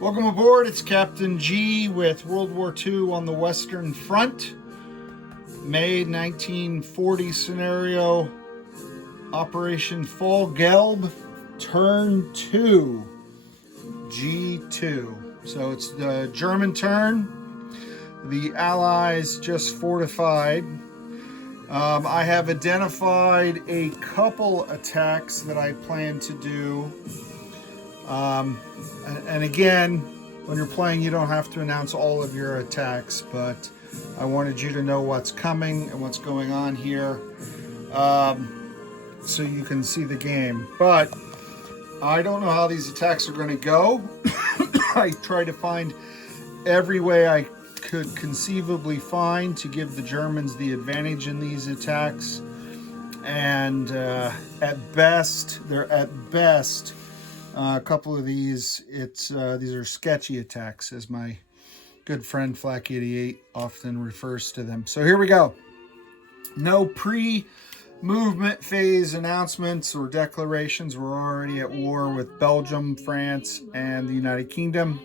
Welcome aboard. It's Captain G with World War II on the Western Front. May 1940 scenario. Operation Fall Gelb, turn 2, G2. So it's the German turn. The Allies just fortified. I have identified a couple attacks that I plan to do. And again, when you're playing, you don't have to announce all of your attacks, but I wanted you to know what's coming and what's going on here, so you can see the game. But I don't know how these attacks are going to go. I tried to find every way I could conceivably find to give the Germans the advantage in these attacks. And at best, a couple of these, these are sketchy attacks, as my good friend Flak88 often refers to them. So here we go. No pre-movement phase announcements or declarations. We're already at war with Belgium, France, and the United Kingdom.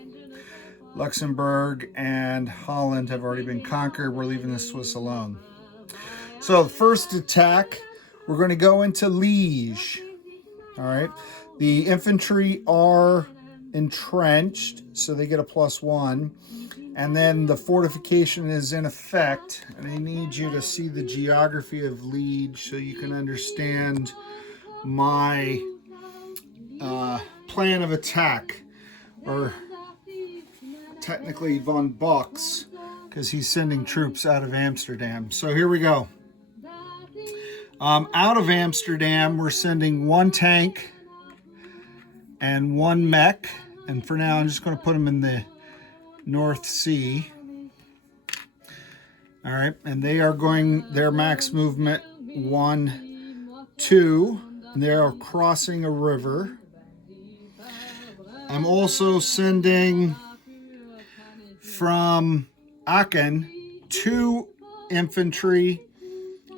Luxembourg and Holland have already been conquered. We're leaving the Swiss alone. So the first attack, we're going to go into Liege. All right. The infantry are entrenched, so they get a +1. And then the fortification is in effect. And I need you to see the geography of Liege so you can understand my plan of attack. Or technically von Bock's, because he's sending troops out of Amsterdam. So here we go. Out of Amsterdam, we're sending 1 tank and 1 mech, and for now I'm just going to put them in the North Sea. All right, and they are going their max movement 1, 2, and they are crossing a river. I'm also sending from Aachen 2 infantry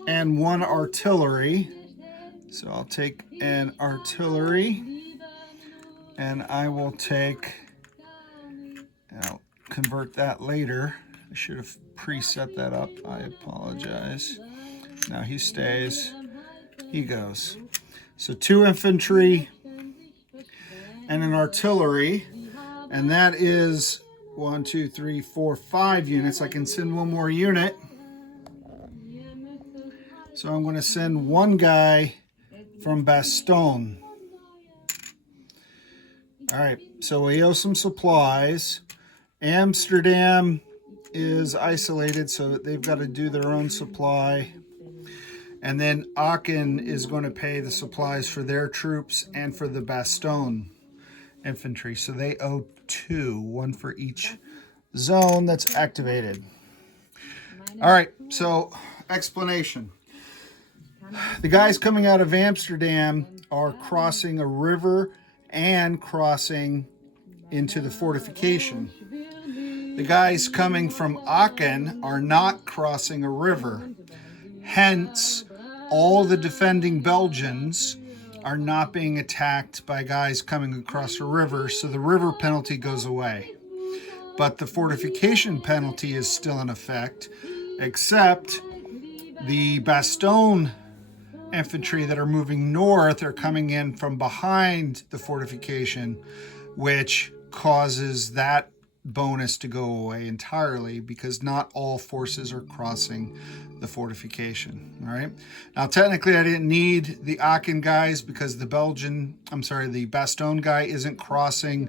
and 1 artillery. So I'll take an artillery, and I will take, and I'll convert that later. I should have preset that up. I apologize. Now he stays. He goes. So 2 infantry and an artillery. And that is 1, 2, 3, 4, 5 units. I can send 1 more unit. So I'm going to send 1 guy from Bastogne. All right, so we owe some supplies. Amsterdam is isolated, so they've got to do their own supply. And then Aachen is going to pay the supplies for their troops and for the Bastogne infantry. So they owe 2, 1 for each zone that's activated. All right, so explanation. The guys coming out of Amsterdam are crossing a river and crossing into the fortification. The guys coming from Aachen are not crossing a river. Hence, all the defending Belgians are not being attacked by guys coming across a river, so the river penalty goes away. But the fortification penalty is still in effect, except the Bastogne infantry that are moving north are coming in from behind the fortification, which causes that bonus to go away entirely, because not all forces are crossing the fortification. All right. Now, technically, I didn't need the Aachen guys because the Bastogne guy isn't crossing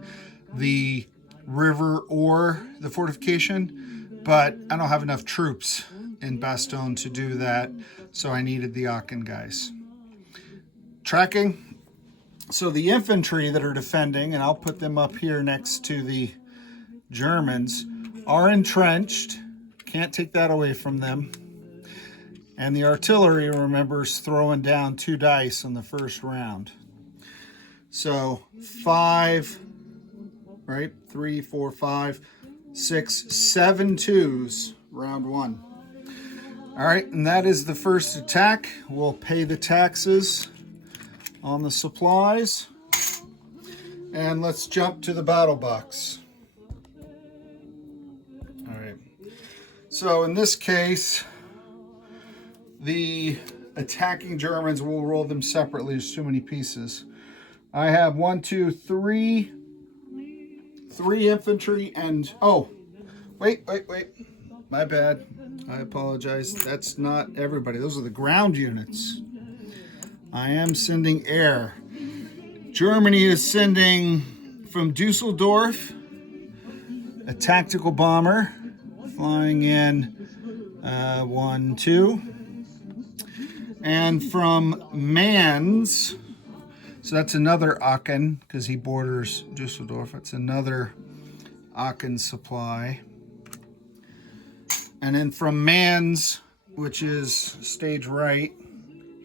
the river or the fortification, but I don't have enough troops in Bastogne to do that, so I needed the Aachen guys. Tracking. So the infantry that are defending, and I'll put them up here next to the Germans, are entrenched. Can't take that away from them. And the artillery, remember, is throwing down 2 dice on the first round. So 5, right? 3, 4, 5, 6, 7 2s, round 1. All right, and that is the first attack. We'll pay the taxes on the supplies. And let's jump to the battle box. So in this case, the attacking Germans, will roll them separately. There's too many pieces. I have 1, 2, 3 infantry and, oh, wait. My bad. I apologize. That's not everybody. Those are the ground units. I am sending air. Germany is sending from Dusseldorf a tactical bomber flying in 1, 2. And from Mainz, so that's another Aachen, because he borders Dusseldorf. It's another Aachen supply. And then from Mainz, which is stage right,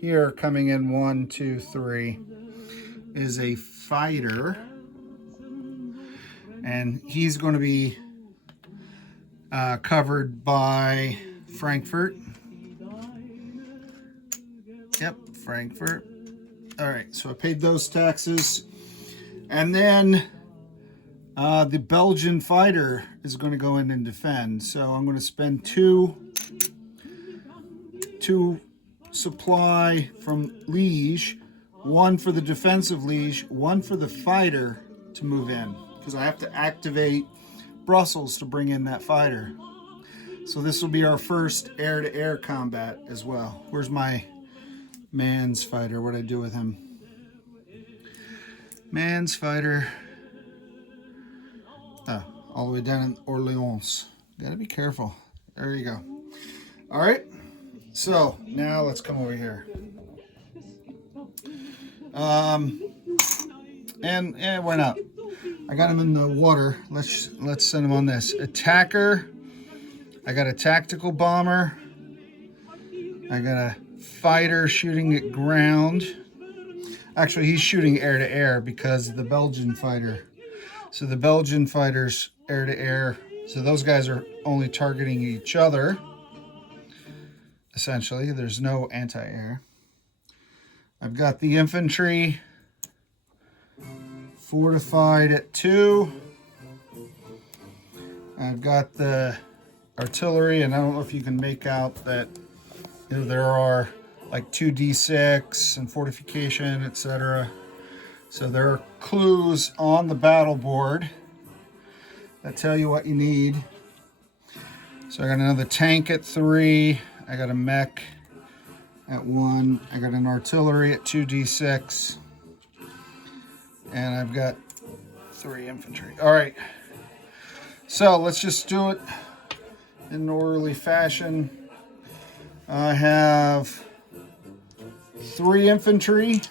here coming in 1, 2, 3, is a fighter. And he's going to be covered by Frankfurt. Yep, Frankfurt. All right, so I paid those taxes. And then the Belgian fighter is going to go in and defend. So I'm going to spend two supply from Liège, 1 for the defensive Liège, 1 for the fighter to move in, because I have to activate Brussels to bring in that fighter. So this will be our first air-to-air combat as well. Where's my Mainz fighter? What'd I do with him? Mainz fighter. Oh, all the way down in Orleans. Gotta be careful. There you go. All right. So now let's come over here. And why not? I got him in the water. Let's send him on this. Attacker. I got a tactical bomber. I got a fighter shooting at ground. Actually, he's shooting air to air because of the Belgian fighter. So the Belgian fighter's air to air. So those guys are only targeting each other. Essentially, there's no anti-air. I've got the infantry fortified at 2. I've got the artillery, and I don't know if you can make out that, you know, there are like 2d6 and fortification, etc. So there are clues on the battle board that tell you what you need. So I got another tank at 3. I got a mech at 1. I got an artillery at 2d6. And I've got 3 infantry. All right. So let's just do it in an orderly fashion. I have 3 infantry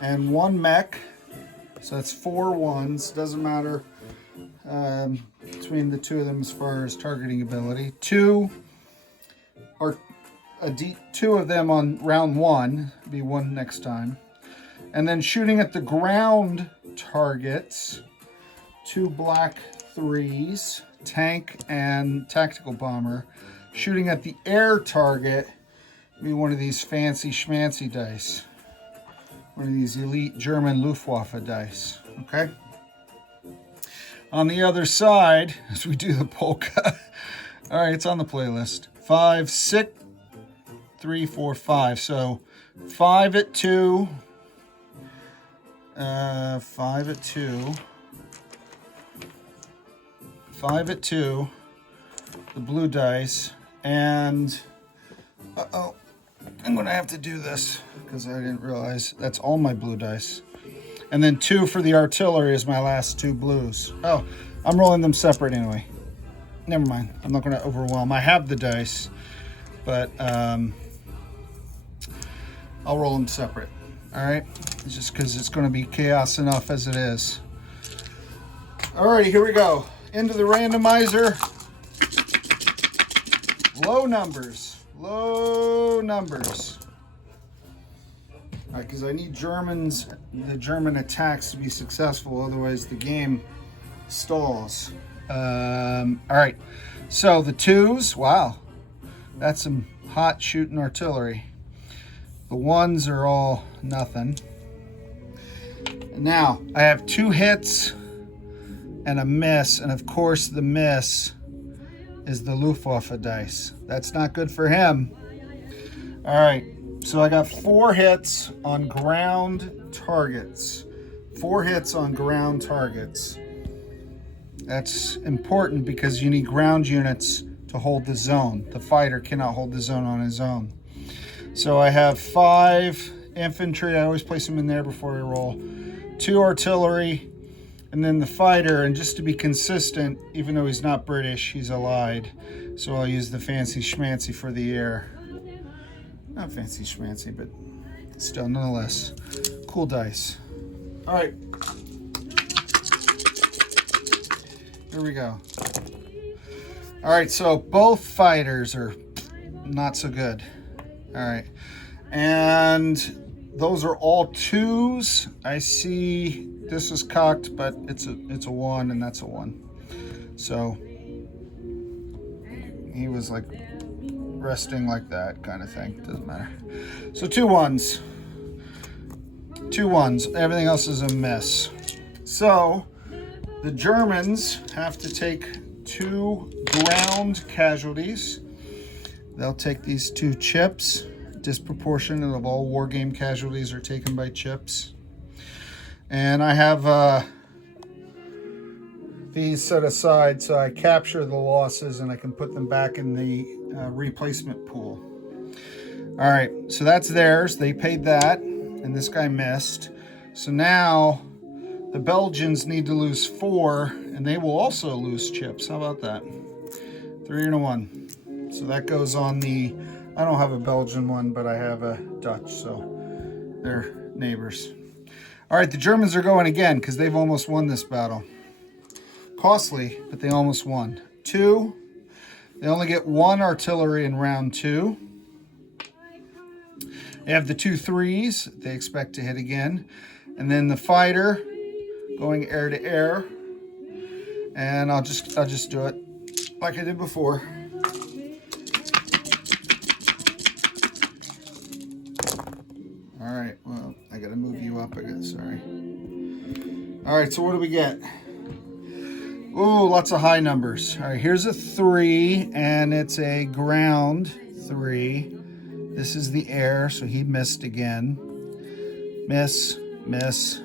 and 1 mech. So that's 4 ones. Doesn't matter between the 2 of them as far as targeting ability. 2 of them on round 1. Be 1 next time. And then shooting at the ground targets, 2 black 3s, tank and tactical bomber. Shooting at the air target, be one of these fancy schmancy dice. One of these elite German Luftwaffe dice, okay? On the other side, as we do the polka, all right, it's on the playlist. 5, 6, 3, 4, 5. So 5 at 2. 5 at 2. 5 at 2. The blue dice. And, I'm going to have to do this because I didn't realize that's all my blue dice. And then 2 for the artillery is my last 2 blues. Oh, I'm rolling them separate anyway. Never mind. I'm not going to overwhelm. I have the dice, but I'll roll them separate. All right? It's just because it's going to be chaos enough as it is. All right, here we go. Into the randomizer. Low numbers. Low numbers. All right, because I need the German attacks to be successful. Otherwise, the game stalls. All right. So the 2s, wow. That's some hot shooting artillery. The 1s are all nothing. Now, I have 2 hits and a miss. And of course, the miss is the Luftwaffe dice. That's not good for him. All right, so I got 4 hits on ground targets. 4 hits on ground targets. That's important because you need ground units to hold the zone. The fighter cannot hold the zone on his own. So I have 5 infantry. I always place them in there before I roll. 2 artillery, and then the fighter. And just to be consistent, even though he's not British, he's Allied. So I'll use the fancy schmancy for the air. Not fancy schmancy, but still, nonetheless, cool dice. All right. Here we go. All right, so both fighters are not so good. All right, and those are all 2s. I see this is cocked, but it's a 1, and that's a 1. So he was like resting like that kind of thing. Doesn't matter. So 2 1s. 2 1s. Everything else is a miss. So the Germans have to take 2 ground casualties. They'll take these 2 chips. Disproportionate of all war game casualties are taken by chips. And I have these set aside so I capture the losses and I can put them back in the replacement pool. All right, so that's theirs. They paid that, and this guy missed. So now the Belgians need to lose 4, and they will also lose chips. How about that? 3 and a 1. So that goes on the, I don't have a Belgian one, but I have a Dutch, so they're neighbors. All right, the Germans are going again because they've almost won this battle. Costly, but they almost won. 2, they only get 1 artillery in round 2. They have the 2 3s, they expect to hit again. And then the fighter going air to air. And I'll just do it like I did before. All right, well, I gotta move you up, I guess, sorry. All right, so what do we get? Ooh, lots of high numbers. All right, here's a 3, and it's a ground 3. This is the air, so he missed again. Miss, miss,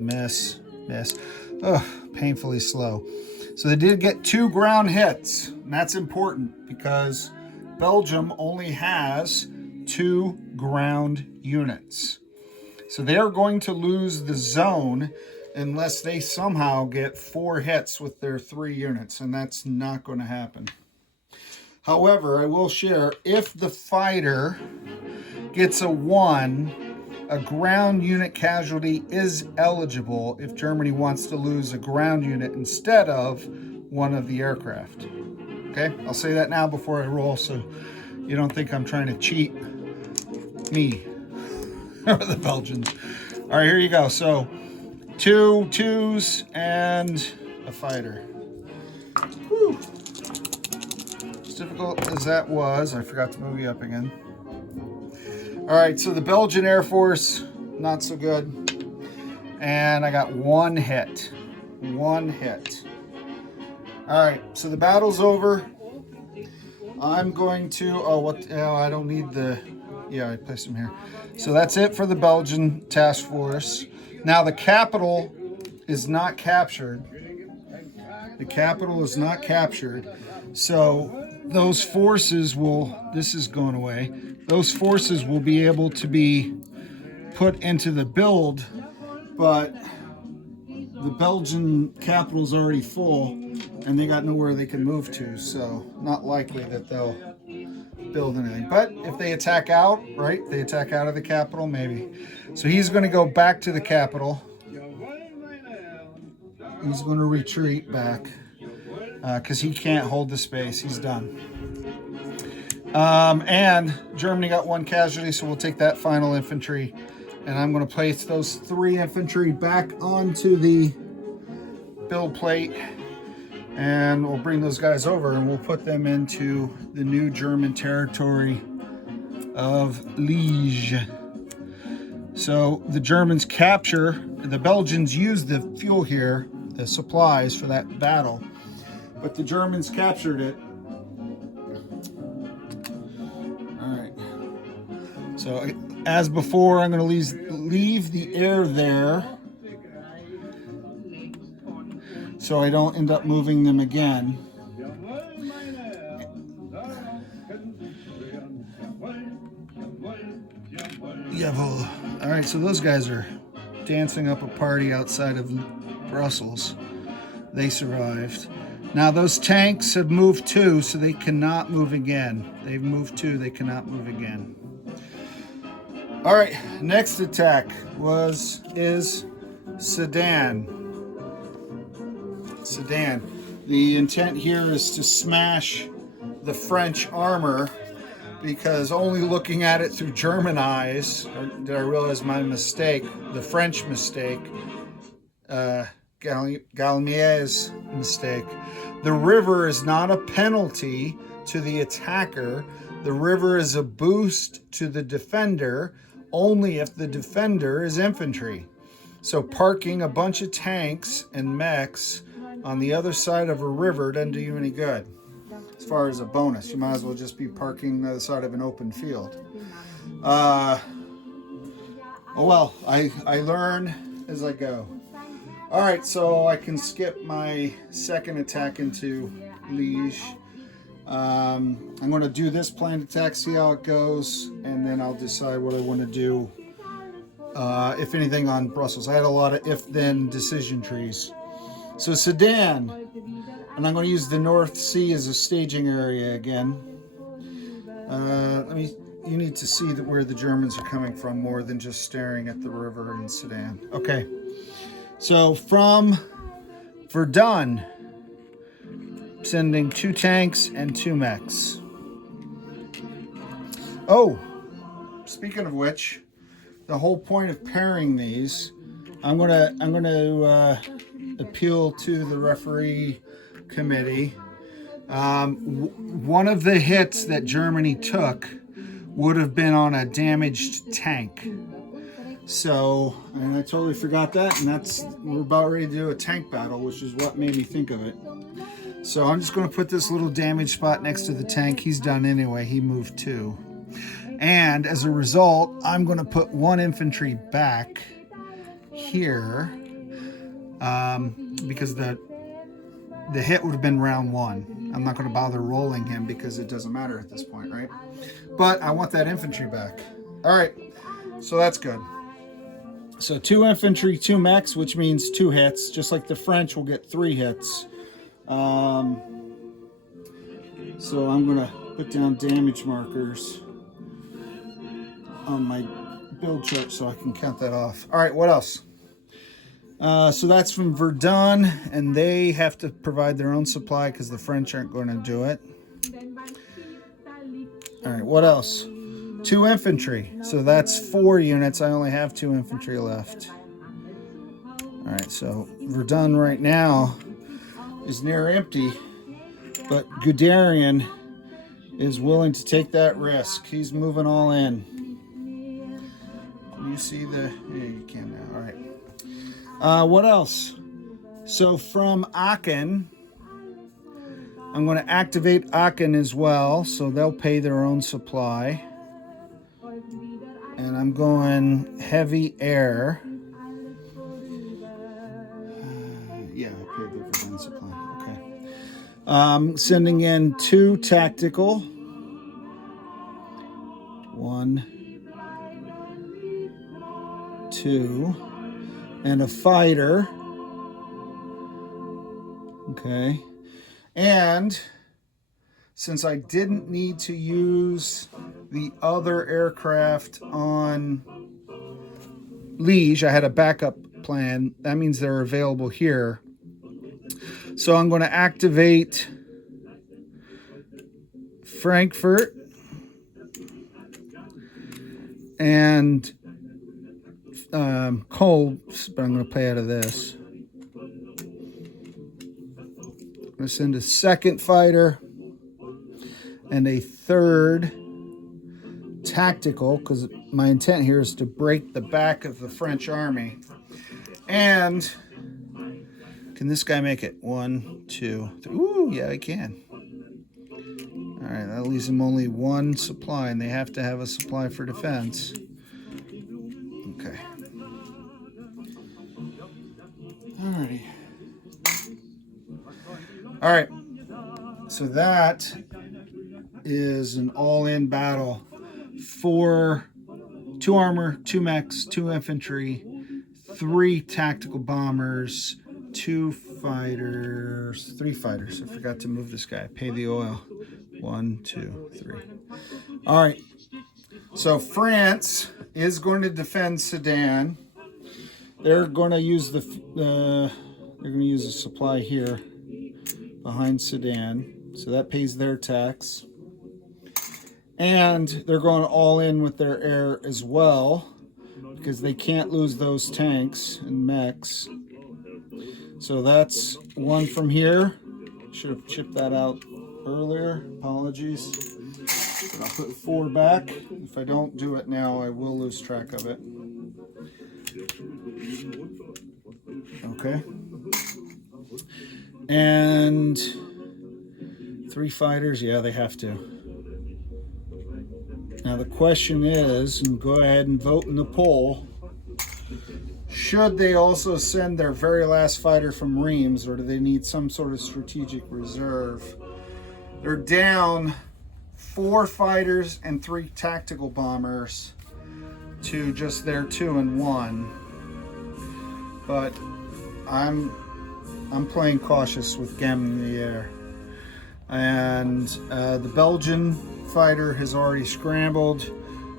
miss, miss. Ugh, painfully slow. So they did get 2 ground hits, and that's important because Belgium only has 2 ground units. So they are going to lose the zone unless they somehow get 4 hits with their 3 units, and that's not going to happen. However, I will share, if the fighter gets a 1, a ground unit casualty is eligible if Germany wants to lose a ground unit instead of one of the aircraft. Okay, I'll say that now before I roll so you don't think I'm trying to cheat me or the Belgians. All right, here you go. So 2 2s and a fighter. Whew. As difficult as that was, I forgot to move you up again. All right, so the Belgian Air Force, not so good. And I got 1 hit. 1 hit. All right, so the battle's over. I'm going to, I don't need the, yeah, I placed them here. So that's it for the Belgian task force. Now the capital is not captured. The capital is not captured. So those forces will, this is going away, those forces will be able to be put into the build, but the Belgian capital is already full and they got nowhere they can move to, so not likely that they'll build anything. But if they attack out, right, they attack out of the capital, maybe. So he's going to go back to the capital. He's going to retreat back because he can't hold the space. He's done. And Germany got 1 casualty, so we'll take that final infantry. And I'm going to place those 3 infantry back onto the build plate. And we'll bring those guys over and we'll put them into the new German territory of Liege. So the Germans capture, the Belgians use the fuel here, the supplies for that battle, but the Germans captured it So as before, I'm going to leave the air there so I don't end up moving them again. Jawohl. All right, so those guys are dancing up a party outside of Brussels. They survived. Now those tanks have moved too, so they cannot move again. They've moved too, they cannot move again. All right, next attack is Sedan. Sedan. The intent here is to smash the French armor, because only looking at it through German eyes did I realize my mistake, the French mistake, Galmier's mistake. The river is not a penalty to the attacker. The river is a boost to the defender only if the defender is infantry. So parking a bunch of tanks and mechs on the other side of a river doesn't do you any good. As far as a bonus, you might as well just be parking on the side of an open field. Oh well, I learn as I go. All right, so I can skip my second attack into Liege. I'm going to do this planned attack, see how it goes, and then I'll decide what I want to do, if anything, on Brussels. I had a lot of if-then decision trees. So Sedan, and I'm going to use the North Sea as a staging area again. You need to see where the Germans are coming from more than just staring at the river in Sedan. Okay, so from Verdun, sending 2 tanks and 2 mechs. Oh, speaking of which, the whole point of pairing these, I'm gonna appeal to the referee committee. One of the hits that Germany took would have been on a damaged tank. So, and I totally forgot that, and we're about ready to do a tank battle, which is what made me think of it. So I'm just going to put this little damage spot next to the tank. He's done anyway. He moved 2. And as a result, I'm going to put 1 infantry back here, because the hit would have been round 1. I'm not going to bother rolling him because it doesn't matter at this point, right? But I want that infantry back. All right, so that's good. So 2 infantry, 2 mechs, which means 2 hits. Just like the French will get 3 hits. So I'm going to put down damage markers on my build chart so I can count that off. All right, what else? So that's from Verdun, and they have to provide their own supply because the French aren't going to do it. All right, what else? 2 infantry. So that's 4 units. I only have 2 infantry left. All right, so Verdun right now is near empty, but Guderian is willing to take that risk. He's moving all in. Can you see the... Yeah, you can now. All right. What else? So from Aachen, I'm going to activate Aachen as well, so they'll pay their own supply. And I'm going heavy air. Yeah, I paid their Verdun supply. Okay. Sending in 2 tactical. 1, 2, and a fighter. Okay. And since I didn't need to use the other aircraft on Liege, I had a backup plan. That means they're available here. So I'm going to activate Frankfurt and Kolbs, but I'm going to play out of this. I'm going to send a 2nd fighter and a 3rd tactical, because my intent here is to break the back of the French army. And can this guy make it? 1, 2, 3. Ooh, yeah, I can. All All right, that leaves them only one supply, and they have to have a supply for defense. Okay. Alrighty. All right. So that is an all-in battle. 2 armor, 2 mechs, 2 infantry, 3 tactical bombers, 2 fighters, 3 fighters. I forgot to move this guy. Pay the oil. 1, 2, 3. All right. So France is going to defend Sedan. They're going to use a supply here behind Sedan. So that pays their tax. And they're going all in with their air as well, because they can't lose those tanks and mechs. So that's 1 from here. Should have chipped that out earlier. Apologies. But I'll put 4 back. If I don't do it now, I will lose track of it. Okay. And 3 fighters. Yeah, they have to. Now the question is, and go ahead and vote in the poll, should they also send their very last fighter from Reims, or do they need some sort of strategic reserve? They're down 4 fighters and 3 tactical bombers to just their 2 and 1. But I'm playing cautious with Gem in the air. And the Belgian fighter has already scrambled,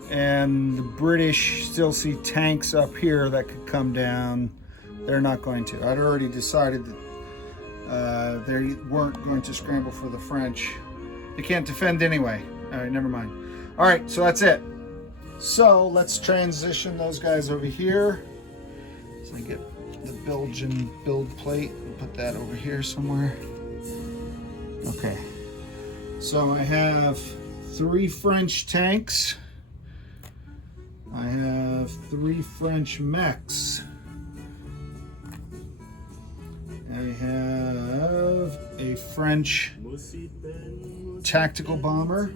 and the British still see tanks up here that could come down. They're not going to. I'd already decided that they weren't going to scramble for the French. They can't defend anyway. All right, never mind. All right, so that's it. So let's transition those guys over here. So I get the Belgian build plate and put that over here somewhere. Okay, so I have 3 French tanks. I have 3 French mechs. I have a French tactical bomber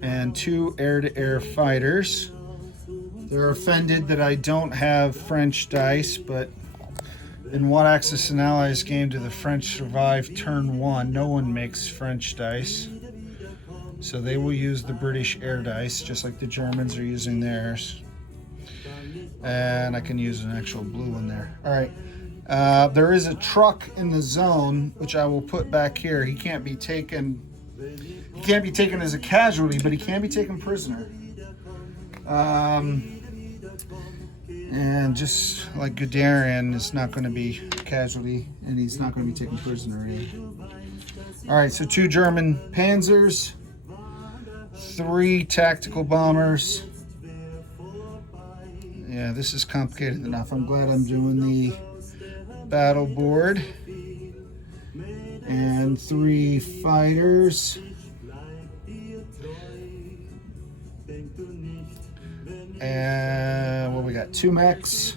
and 2 air-to-air fighters. They're offended that I don't have French dice, but in What Axis and Allies game do the French survive turn 1? No one makes French dice. So they will use the British air dice, just like the Germans are using theirs. And I can use an actual blue one there. All right. There is a truck in the zone, which I will put back here. He can't be taken as a casualty, but he can be taken prisoner. And just like Guderian is not going to be a casualty, and he's not going to be taken prisoner either. All right, so 2 German Panzers, 3 tactical bombers. Yeah, this is complicated enough. I'm glad I'm doing the battle board. And 3 fighters. And what we got? 2 mechs.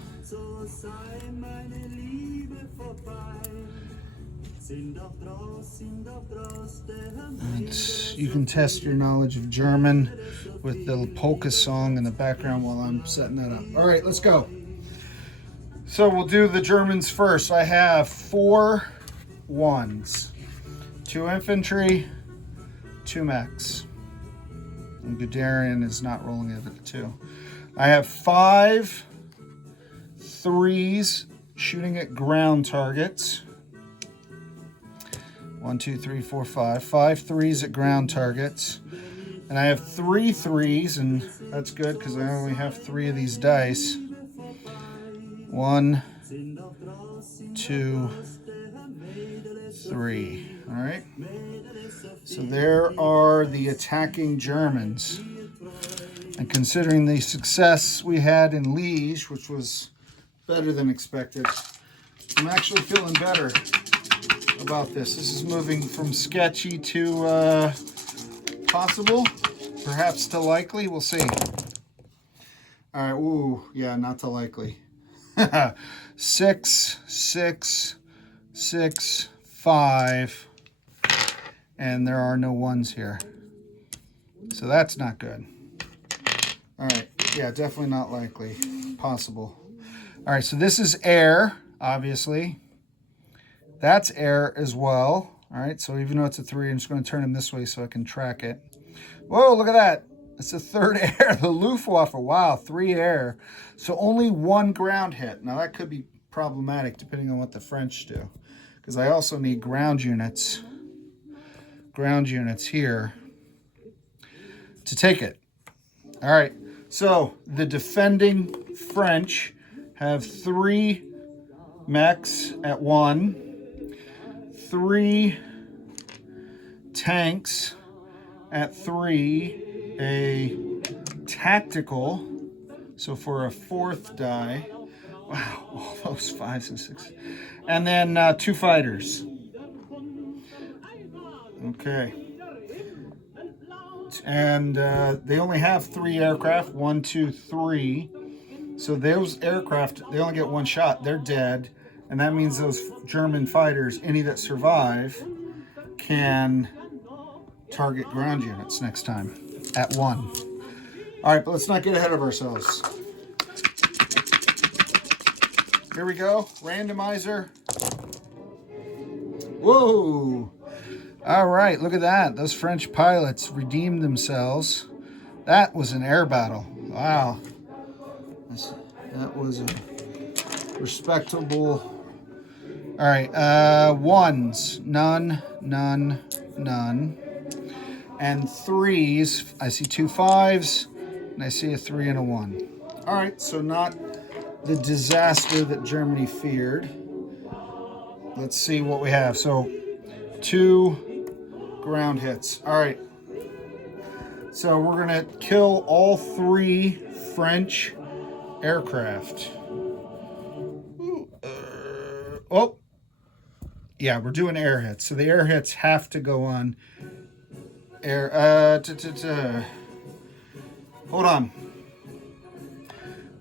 And you can test your knowledge of German with the polka song in the background while I'm setting that up. All right, let's go. So we'll do the Germans first. I have 4 1s, 2 infantry, 2 mechs. And Guderian is not rolling it at 2. I have 5 3s shooting at ground targets. 1, 2, 3, 4, 5. 5 3s at ground targets. And I have 3 3s, and that's good because I only have 3 of these dice. 1, 2, 3. All right. So there are the attacking Germans. And considering the success we had in Liege, which was better than expected, I'm actually feeling better about this. This is moving from sketchy to possible, perhaps to likely. We'll see. All right. Ooh, yeah, not to likely. 6, 6, 6, 5, and there are no ones here. So that's not good. All right, yeah, definitely not likely. Possible. All right, so this is air, obviously. That's air as well. All right, so even though it's a 3, I'm just going to turn him this way so I can track it. Whoa, look at that. It's the 3rd air, the Luftwaffe. Wow, 3 air. So only 1 ground hit. Now that could be problematic depending on what the French do, because I also need ground units here to take it. All right, so the defending French have 3 mechs at 1, 3 tanks at 3, a tactical, so for a 4th die. Wow, all those 5s and 6s. And then 2 fighters. Okay. And they only have 3 aircraft, 1, 2, 3. So those aircraft, they only get 1 shot. They're dead. And that means those German fighters, any that survive, can target ground units next time at 1. All right, but let's not get ahead of ourselves. Here we go, randomizer. Whoa. All right, look at that. Those French pilots redeemed themselves. That was an air battle. Wow. That was a respectable. All right, 1s, none, none, none. And 3s, I see 2 5s, and I see a 3 and a 1. All right, so not the disaster that Germany feared. Let's see what we have. So 2 ground hits. All right. So we're going to kill all 3 French aircraft. Oh, yeah, we're doing air hits. So the air hits have to go on air. Hold on.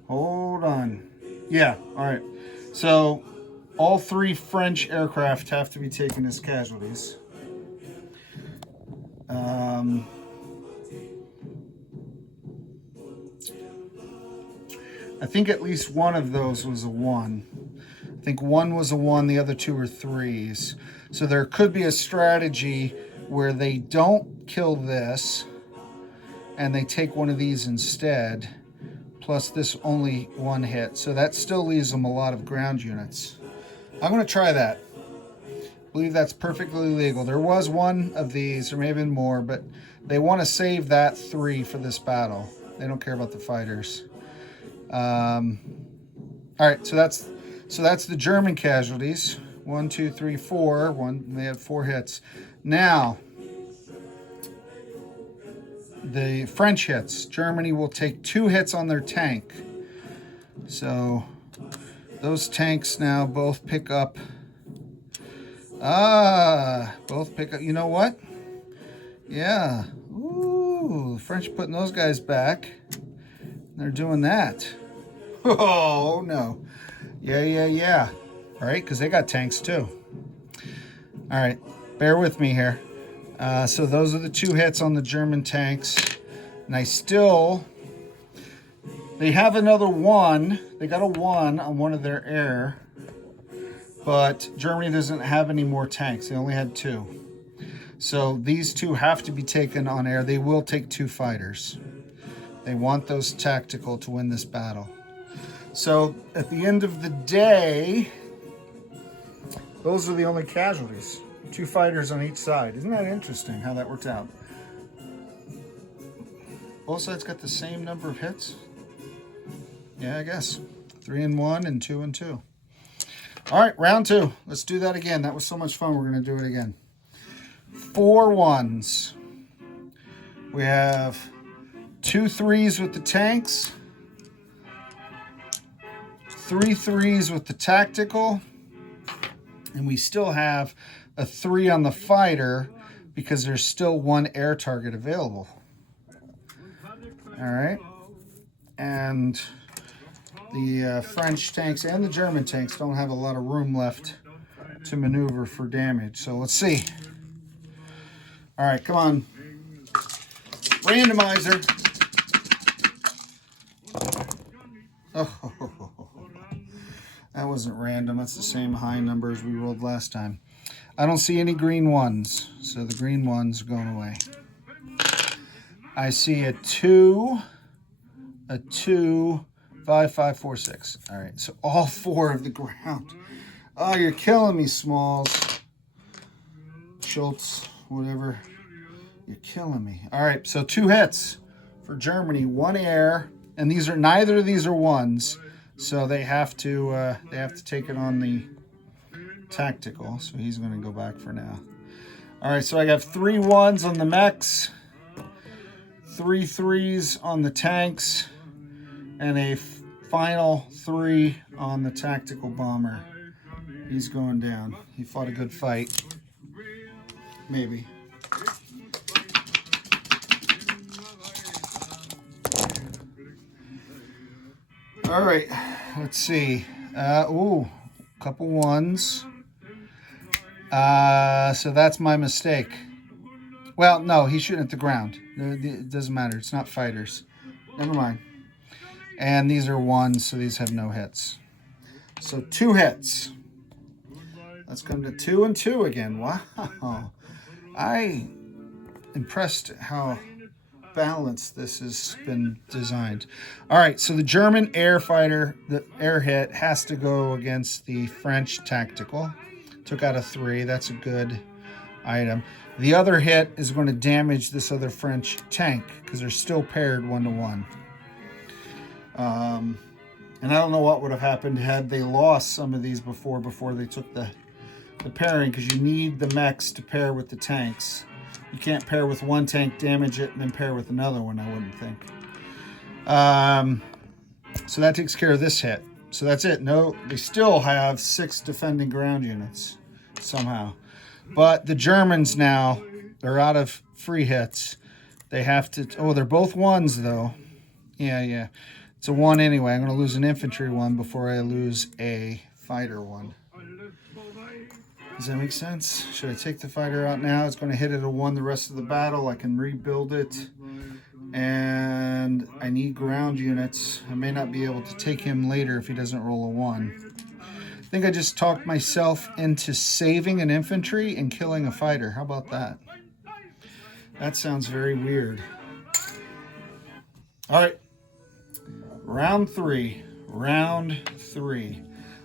Hold on. Yeah, all right. So all 3 French aircraft have to be taken as casualties. I think at least one of those was a 1. I think 1 was a 1, the other 2 were 3s. So there could be a strategy where they don't kill this and they take one of these instead, plus this only 1 hit. So that still leaves them a lot of ground units. I'm going to try that. I believe that's perfectly legal. There was 1 of these, or maybe more, but they want to save that 3 for this battle. They don't care about the fighters. All right, so that's the German casualties. 1, 2, 3, 4. They had 4 hits. Now, the French hits. Germany will take 2 hits on their tank. So those tanks now both pick up. Both pick up. You know what? Yeah. Ooh, the French putting those guys back. They're doing that. Oh, no. Yeah. All right, because they got tanks too. All right, bear with me here. So those are the 2 hits on the German tanks. And they have another 1. They got a 1 on one of their air. But Germany doesn't have any more tanks. They only had 2. So these 2 have to be taken on air. They will take 2 fighters. They want those tactical to win this battle. So at the end of the day, those are the only casualties. 2 fighters on each side. Isn't that interesting how that worked out? Both sides got the same number of hits? Yeah, I guess. 3 and 1 and 2 and 2. All right, round 2. Let's do that again. That was so much fun. We're going to do it again. 4 1s. We have 2 3s with the tanks. 3 3s with the tactical. And we still have a 3 on the fighter because there's still 1 air target available. All right. And the French tanks and the German tanks don't have a lot of room left to maneuver for damage. So let's see. All right, come on. Randomizer. Oh, that wasn't random. That's the same high numbers we rolled last time. I don't see any green ones, so the green ones are going away. I see a 2, a 2, 5, 5, 4, 6. All right, so all 4 of the ground. Oh, you're killing me, Smalls. Schultz, whatever. You're killing me. All right, so 2 hits for Germany, 1 air, and these are neither of these are ones, so they have to take it on the tactical. So he's going to go back for now. All right, so I got 3 1s on the mechs, 3 3s on the tanks, and a final 3 on the tactical bomber. He's going down. He fought a good fight. Maybe. All right, let's see. Ooh, couple 1s. So that's my mistake. Well, no, he's shooting at the ground. It doesn't matter. It's not fighters. Never mind. And these are 1s, so these have no hits. So 2 hits. Let's come to 2 and 2 again. Wow. I impressed how balanced this has been designed. All right, so the German air fighter, the air hit, has to go against the French tactical. Took out a 3. That's a good item. The other hit is going to damage this other French tank because they're still paired 1 to 1. And I don't know what would have happened had they lost some of these before they took the pairing, because you need the mechs to pair with the tanks. You can't pair with one tank, damage it, and then pair with another one, I wouldn't think. So that takes care of this hit. So that's it. No, they still have 6 defending ground units somehow. But the Germans now are out of free hits. They have to... Oh, they're both 1s, though. Yeah. It's a 1 anyway. I'm going to lose an infantry 1 before I lose a fighter 1. Does that make sense? Should I take the fighter out now? It's going to hit at a 1 the rest of the battle. I can rebuild it. And I need ground units. I may not be able to take him later if he doesn't roll a 1. I think I just talked myself into saving an infantry and killing a fighter. How about that? That sounds very weird. All right. Round 3.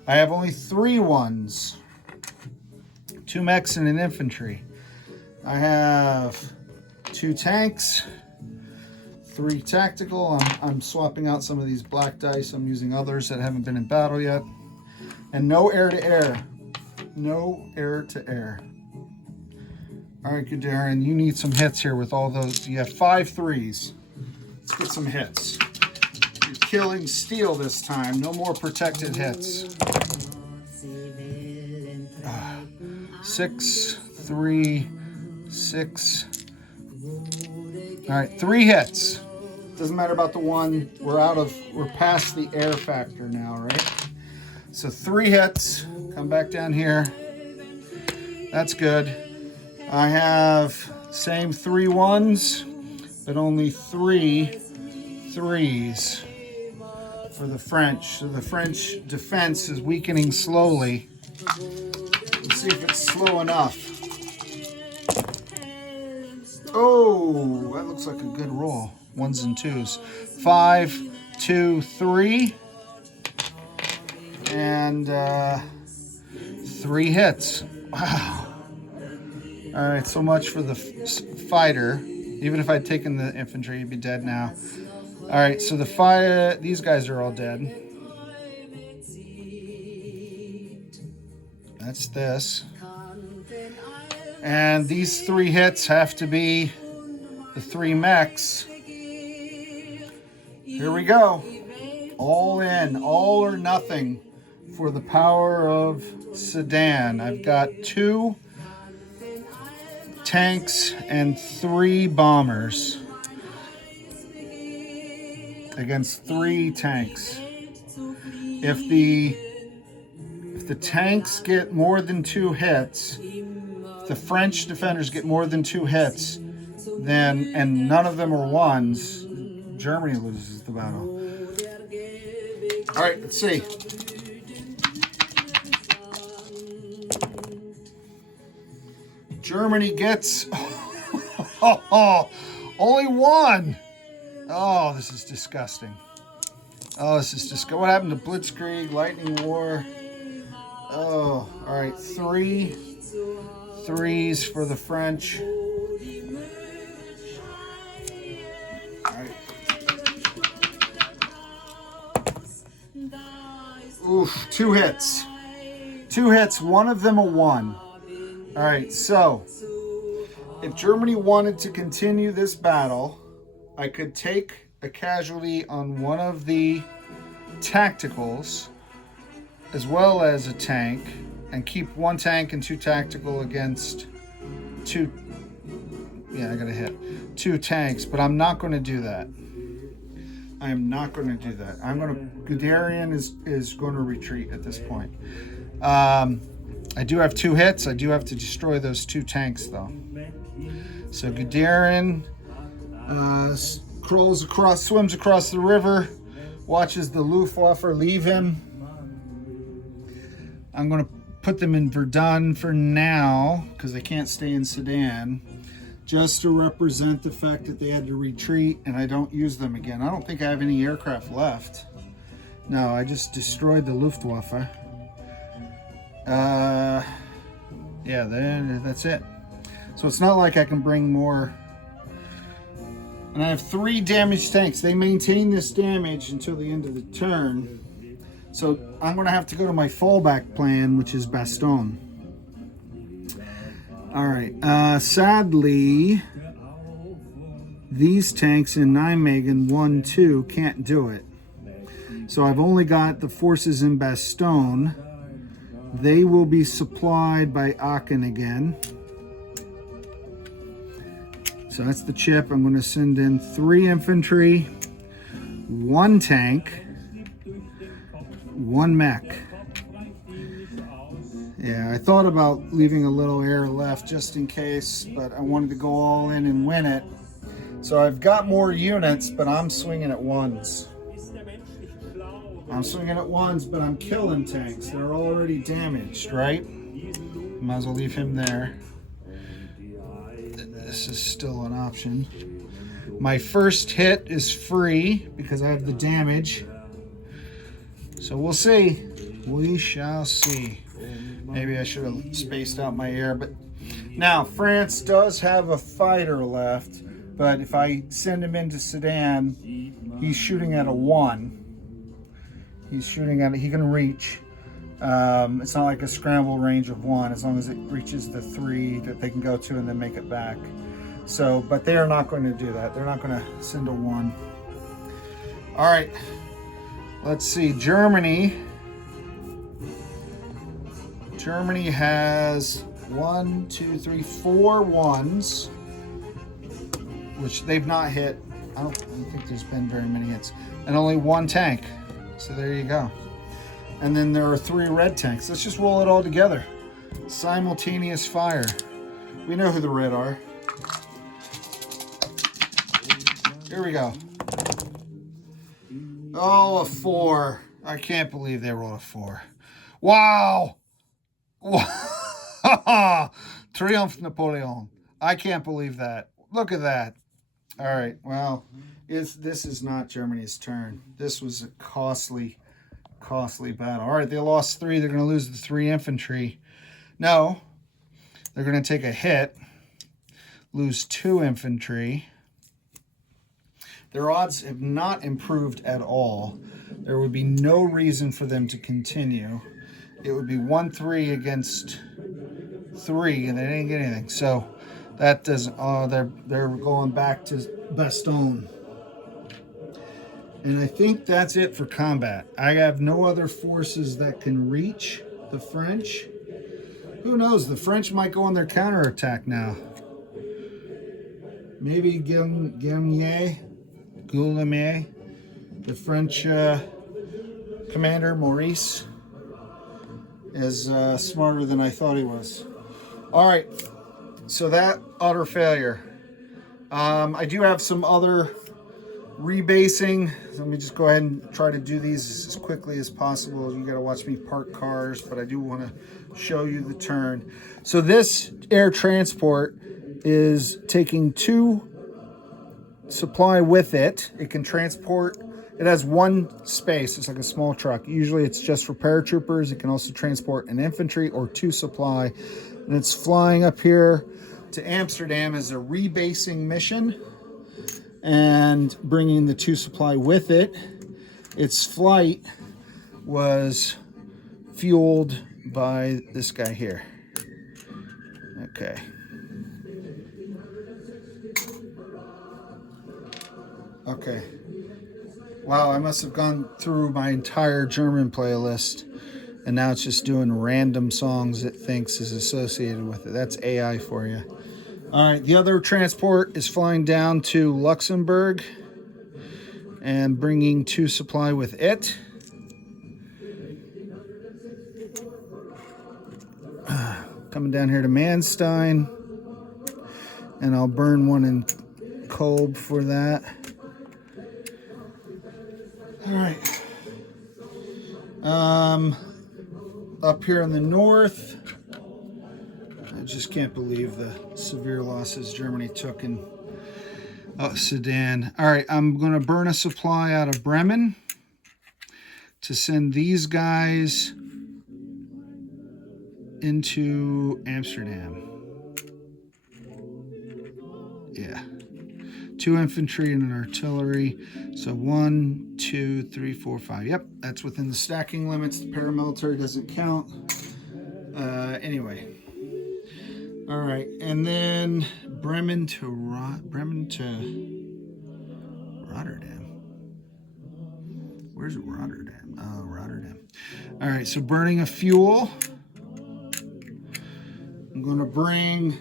I have only 3 1s. 2 mechs and an infantry. I have 2 tanks, 3 tactical. I'm swapping out some of these black dice. I'm using others that haven't been in battle yet. And no air to air. No air to air. All right, Guderian, you need some hits here with all those. You have 5 3s. Let's get some hits. You're killing steel this time. No more protected hits. 6, 3, 6. All right, 3 hits. Doesn't matter about the 1. We're past the air factor now, right? So 3 hits. Come back down here. That's good. I have same 3 1s, but only 3 3s for the French. So the French defense is weakening slowly. Let's see if it's slow enough. Oh, that looks like a good roll. 1s and 2s. 5, 2, 3. And 3 hits. Wow. All right, so much for the fighter. Even if I'd taken the infantry, he'd be dead now. All right, so the fire, these guys are all dead. That's this. And these 3 hits have to be the 3 mechs. Here we go. All in, all or nothing for the power of Sedan. I've got 2 tanks and 3 bombers against 3 tanks. If the tanks get more than 2 hits, if the French defenders get more than 2 hits, then, and none of them are ones, Germany loses the battle. All right, let's see. Germany gets only 1. Oh, this is disgusting. Oh, this is disgusting. What happened to Blitzkrieg, Lightning War? Oh, all right. 3 threes for the French. All right. Oof, 2 hits. 2 hits, one of them a 1. All right, so if Germany wanted to continue this battle, I could take a casualty on one of the tacticals as well as a tank and keep 1 tank and 2 tactical against 2. Yeah, I got to hit 2 tanks, but I'm not going to do that. I am not going to do that. Guderian is going to retreat at this point. I do have 2 hits. I do have to destroy those 2 tanks, though. So Guderian swims across the river, watches the Luftwaffe leave him. I'm going to put them in Verdun for now, because they can't stay in Sedan, just to represent the fact that they had to retreat, and I don't use them again. I don't think I have any aircraft left. No, I just destroyed the Luftwaffe. Yeah, that's it. So it's not like I can bring more. And I have 3 damaged tanks. They maintain this damage until the end of the turn. So I'm going to have to go to my fallback plan, which is Bastogne. All right. Sadly, these tanks in Nijmegen 1, 2 can't do it. So I've only got the forces in Bastogne. They will be supplied by Aachen again. So that's the chip. I'm going to send in 3 infantry, 1 tank, 1 mech. Yeah, I thought about leaving a little air left just in case, but I wanted to go all in and win it. So I've got more units, but I'm swinging at 1s. I'm swinging at 1s, but I'm killing tanks. They're already damaged, right? Might as well leave him there. This is still an option. My first hit is free because I have the damage. So we'll see. We shall see. Maybe I should have spaced out my air. But now, France does have a fighter left. But if I send him into Sedan, he's shooting at a 1. He's shooting at it. He can reach. It's not like a scramble range of 1, as long as it reaches the 3 that they can go to and then make it back. So, but they are not going to do that. They're not going to send a 1. All right. Let's see. Germany. Germany has 1, 2, 3, 4 1s, which they've not hit. I don't think there's been very many hits, and only 1 tank. So there you go. And then there are 3 red tanks. Let's just roll it all together. Simultaneous fire. We know who the red are. Here we go. Oh, a 4. I can't believe they rolled a 4. Wow. Triumph Napoleon. I can't believe that. Look at that. All right. Well, this is not Germany's turn. This was a costly battle. All right, they lost 3. They're going to lose the 3 infantry. No, they're going to take a hit, lose 2 infantry. Their odds have not improved at all. There would be no reason for them to continue. It would be 1-3 against 3, and they didn't get anything. So that doesn't. They're going back to Bastogne. And I think that's it for combat. I have no other forces that can reach the French. Who knows? The French might go on their counterattack now. Maybe Guillaume, the French commander, Maurice, is smarter than I thought he was. All right. so that utter failure. I do have some other rebasing. Let me just go ahead and try to do these as quickly as possible. You got to watch me park cars, but I do want to show you the turn. So this air transport is taking 2 supply with it. It can transport, it has 1 space. It's like a small truck. Usually it's just for paratroopers. It can also transport an infantry or 2 supply. And it's flying up here to Amsterdam as a rebasing mission and bringing the 2 supply with it. Its flight was fueled by this guy here. Okay. Okay. Wow, I must have gone through my entire German playlist, and now it's just doing random songs it thinks is associated with it. That's AI for you. All right, the other transport is flying down to Luxembourg and bringing 2 supply with it. Coming down here to Manstein, and I'll burn one in Kolb for that. All right. Up here in the north, I just can't believe the severe losses Germany took in Sedan. All right, I'm going to burn a supply out of Bremen to send these guys into Amsterdam. Yeah. 2 infantry and an artillery. So 1, 2, 3, 4, 5. Yep, that's within the stacking limits. The paramilitary doesn't count. Anyway. All right, and then Bremen to Rotterdam. Where's Rotterdam? Oh, Rotterdam. All right, so burning a fuel. I'm going to bring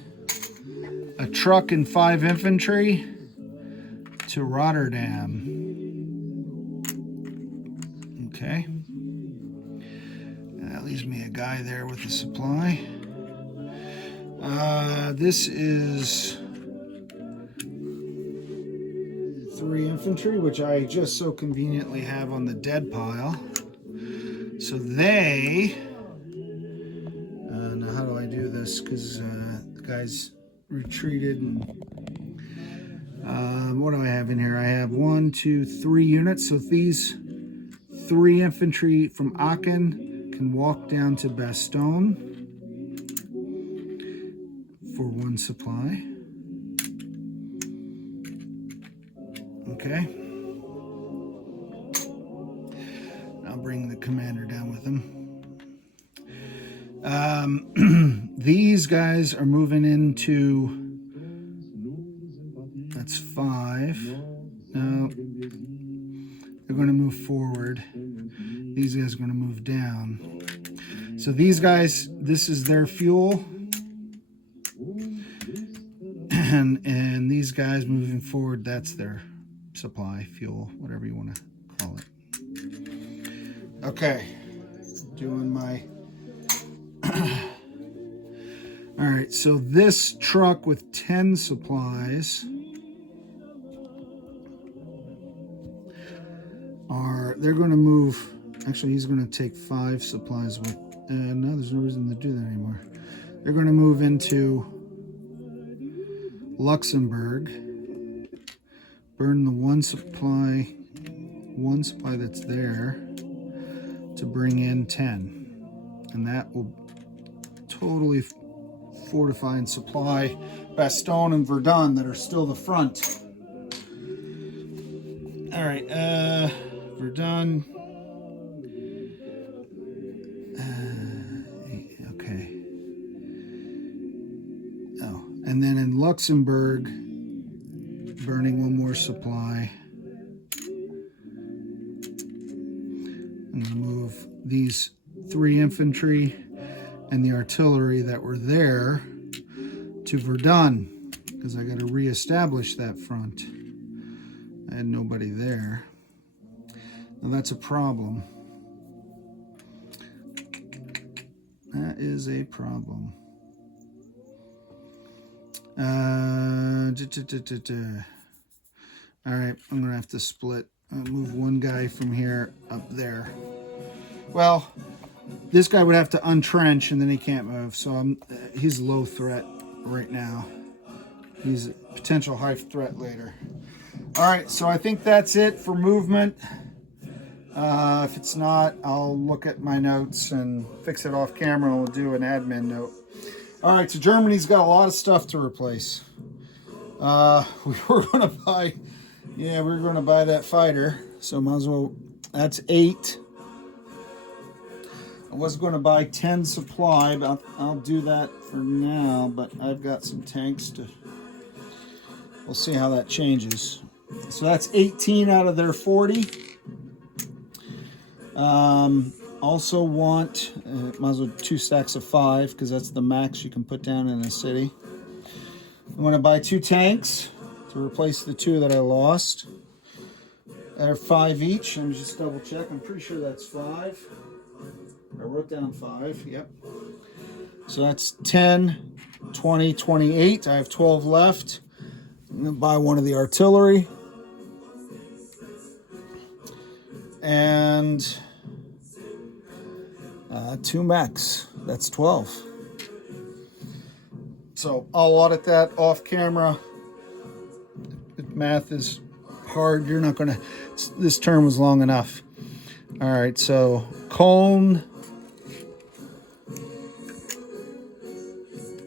a truck and 5 infantry to Rotterdam. Okay. And that leaves me a guy there with a supply. This is 3 infantry, which I just so conveniently have on the dead pile. So they... now how do I do this? Because the guys retreated and... what do I have in here? I have 1, 2, 3 units. So these 3 infantry from Aachen can walk down to Bastogne for 1 supply. Okay. I'll bring the commander down with him. These guys are moving into... That's 5. No, they're going to move forward. These guys are going to move down. So these guys, this is their fuel. And these guys moving forward, that's their supply, fuel, whatever you want to call it. Okay, doing my... All right, so this truck with 10 supplies they're going to move, actually he's going to take 5 supplies with, no, there's no reason to do that anymore. They're going to move into Luxembourg, burn the one supply that's there to bring in 10. And that will totally fortify and supply Bastogne and Verdun that are still the front. All right, Verdun. Okay. Oh, and then in Luxembourg, burning 1 more supply. I'm going to move these 3 infantry and the artillery that were there to Verdun, because I got to reestablish that front. I had nobody there. Now that's a problem. That is a problem. All right, I'm gonna have to split. I'll move one guy from here up there. Well, this guy would have to untrench and then he can't move. So he's low threat right now. He's a potential high threat later. All right, so I think that's it for movement. If it's not, I'll look at my notes and fix it off camera and we'll do an admin note. All right, so Germany's got a lot of stuff to replace. We were going to buy, that fighter. So might as well, that's 8. I was going to buy 10 supply, but I'll do that for now. But I've got some tanks we'll see how that changes. So that's 18 out of their 40. Also want, might as well 2 stacks of 5 because that's the max you can put down in a city. I want to buy 2 tanks to replace the 2 that I lost. They're 5 each. Let me just double check. I'm pretty sure that's 5. I wrote down 5. Yep. So that's 10, 20, 28. I have 12 left. I'm going to buy one of the artillery. And 2 mechs. That's 12. So I'll audit that off camera. If math is hard, you're not gonna, this term was long enough. All right, so Cologne,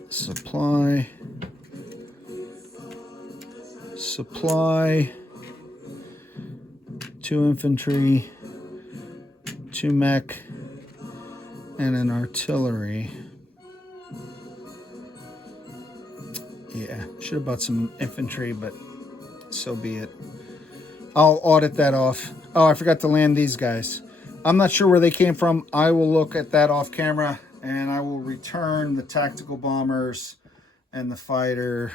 supply, 2 infantry, 2 mech, and an artillery. Yeah, should have bought some infantry, but so be it. I'll audit that off. Oh, I forgot to land these guys. I'm not sure where they came from. I will look at that off camera, and I will return the tactical bombers and the fighter.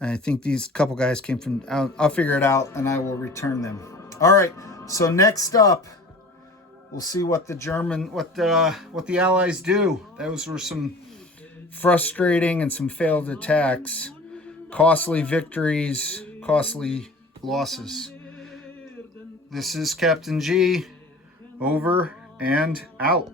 I think these couple guys came from, I'll figure it out, and I will return them. All right, so next up, we'll see what the Allies do. Those were some frustrating and some failed attacks, costly victories, costly losses. This is Captain G, over and out.